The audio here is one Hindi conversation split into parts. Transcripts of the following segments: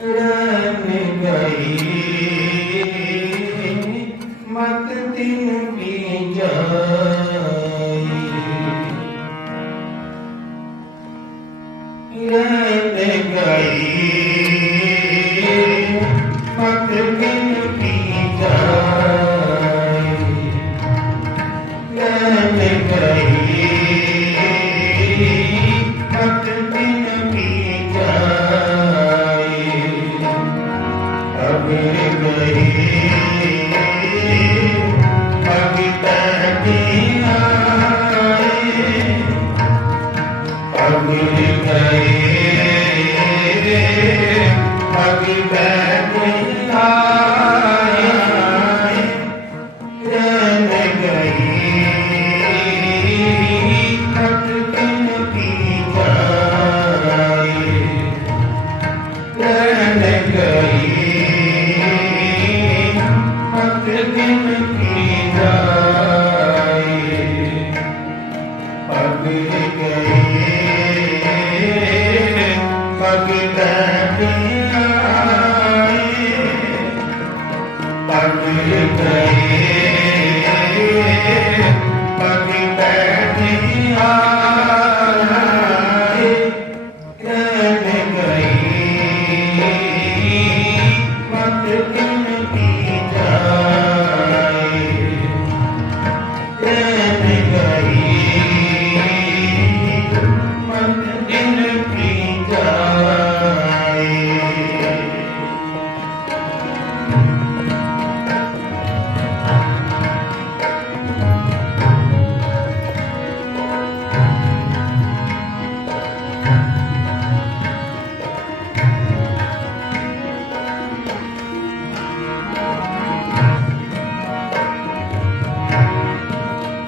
रन गई मत दिन की जाई, रन गई मत दिन की जाई, रन गई मत दिन की जाई, अब गई अब तक आए, अब गई अब तक आए, रन गई मत दिन की जाई, रन गई मत दिन की जाई, अब गई अब तक आए, अब गई अब तक आए, रन गई मत दिन की जाई, रन गई मत दिन की जाई।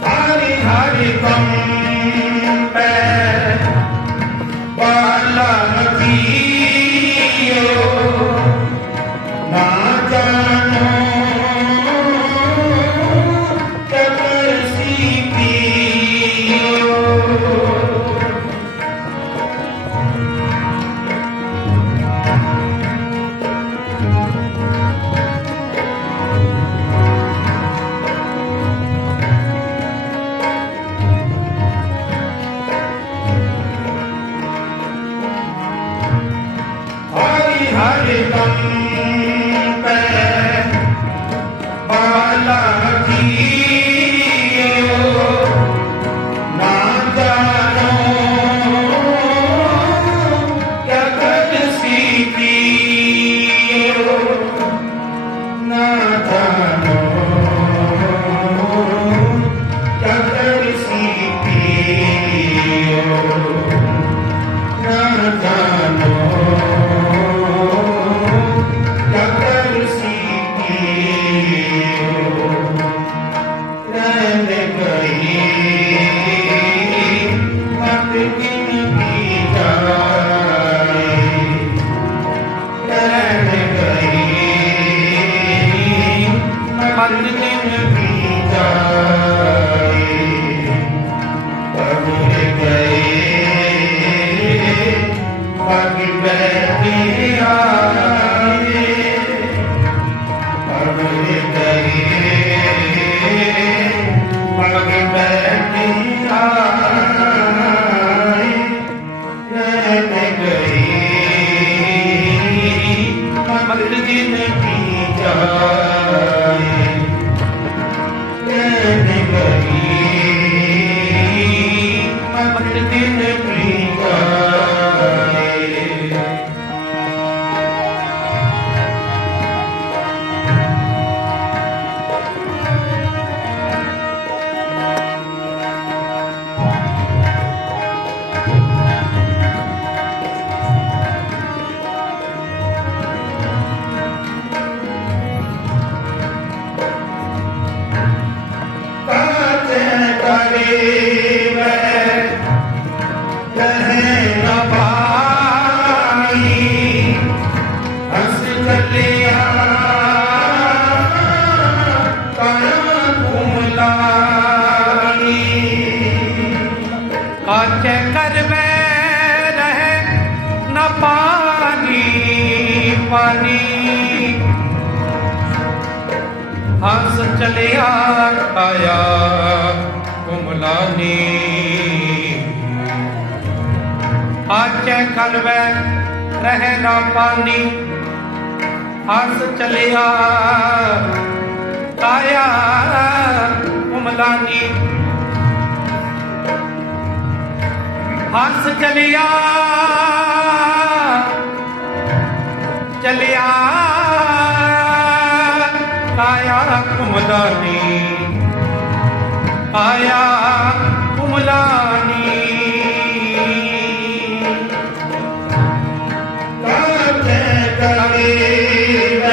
हरि हरि कम पे बाला कियो, ना जानो तपस्वी पियो, हरि हरि कम पे बाला कियो, ना जानो क्या तपस्वी पियो, ना जानो क्या तपस्वी पियो, ना जानो क्या तपस्वी पियो, रन गई मत दिन की जाई, रन गई मत दिन की जाई, अब गई अब तक आए, अब गई अब तक आए, रन गई मत दिन की जाई, रन गई मत दिन की जाई। जवानी हंस चलिया आया कुमलानी आचे कलवे रहे ना पानी हंस चलिया आया कुमलानी हंस चलिया चलिया आया कुमलानी आया कुमलानी काटे करीब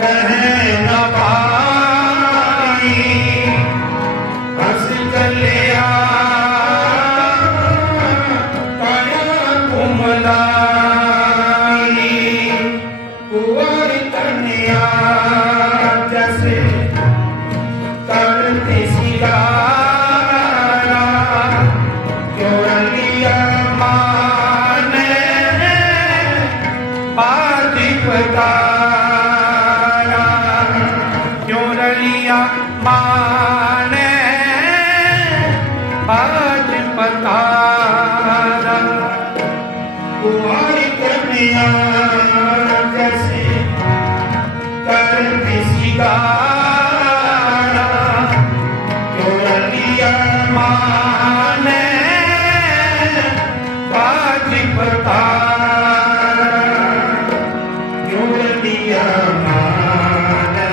रहे न पाई हंस चलिया आया कुमलानी कुंवारी कन्या जैसे करती सिगारा क्यों लिया माने बाजी पतारा क्यों रलिया माने बाज पतारा कुंवारी कन्या जैसे करती सिगारा क्यों लिया माने बाज पतारा क्यों लिया माने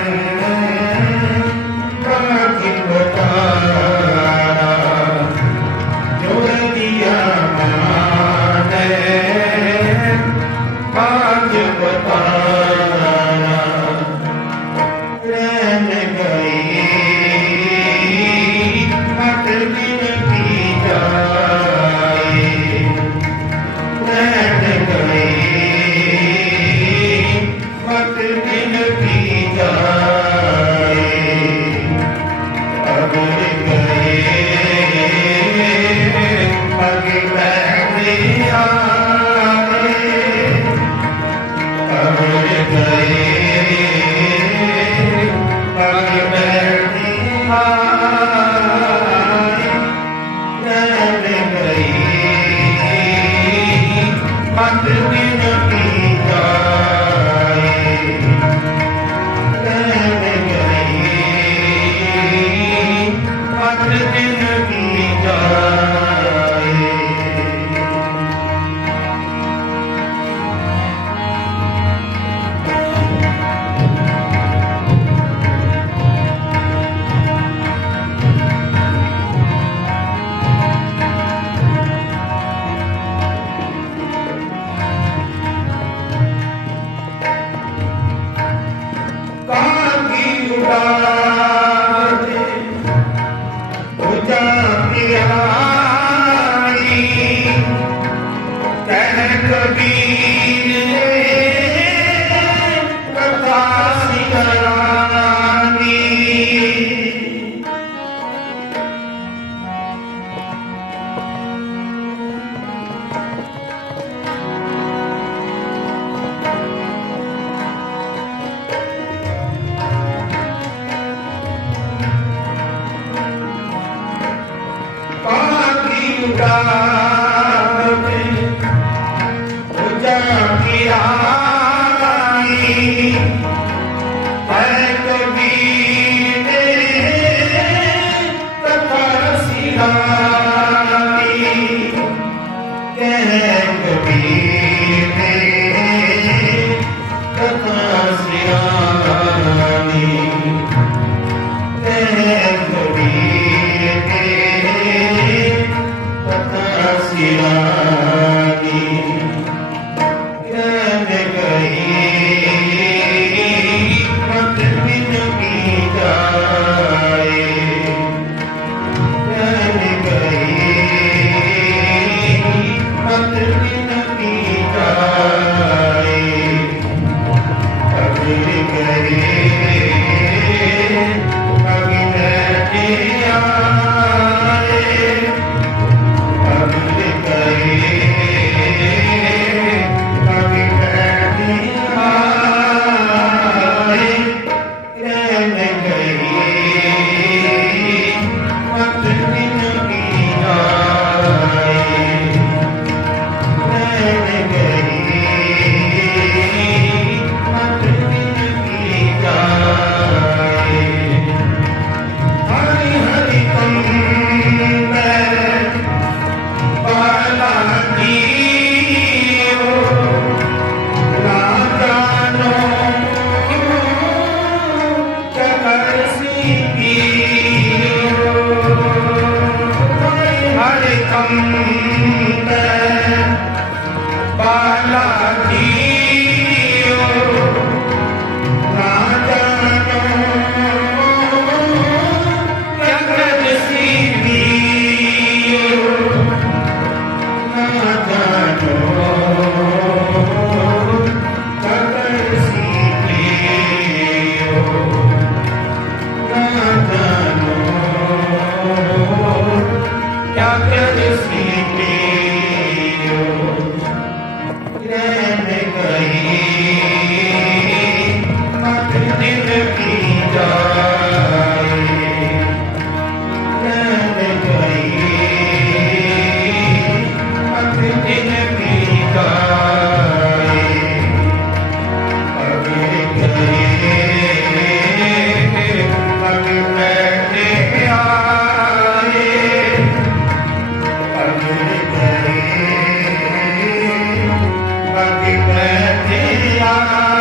बाजी बतारा क्यों लिया माने बाजी बतारा रहन गई मत दिन की जाए रहन गई मत दिन की जाए अगर गए अगे पहले आए अगर गए अगे पहले आए रहन गई मत दिन की जाए रहन गई मत दिन की जाए रैन गई पत दिन की जाए रैन गई पत दिन की जाए पग गए पग बैठे आए पग गए पग बैठे आए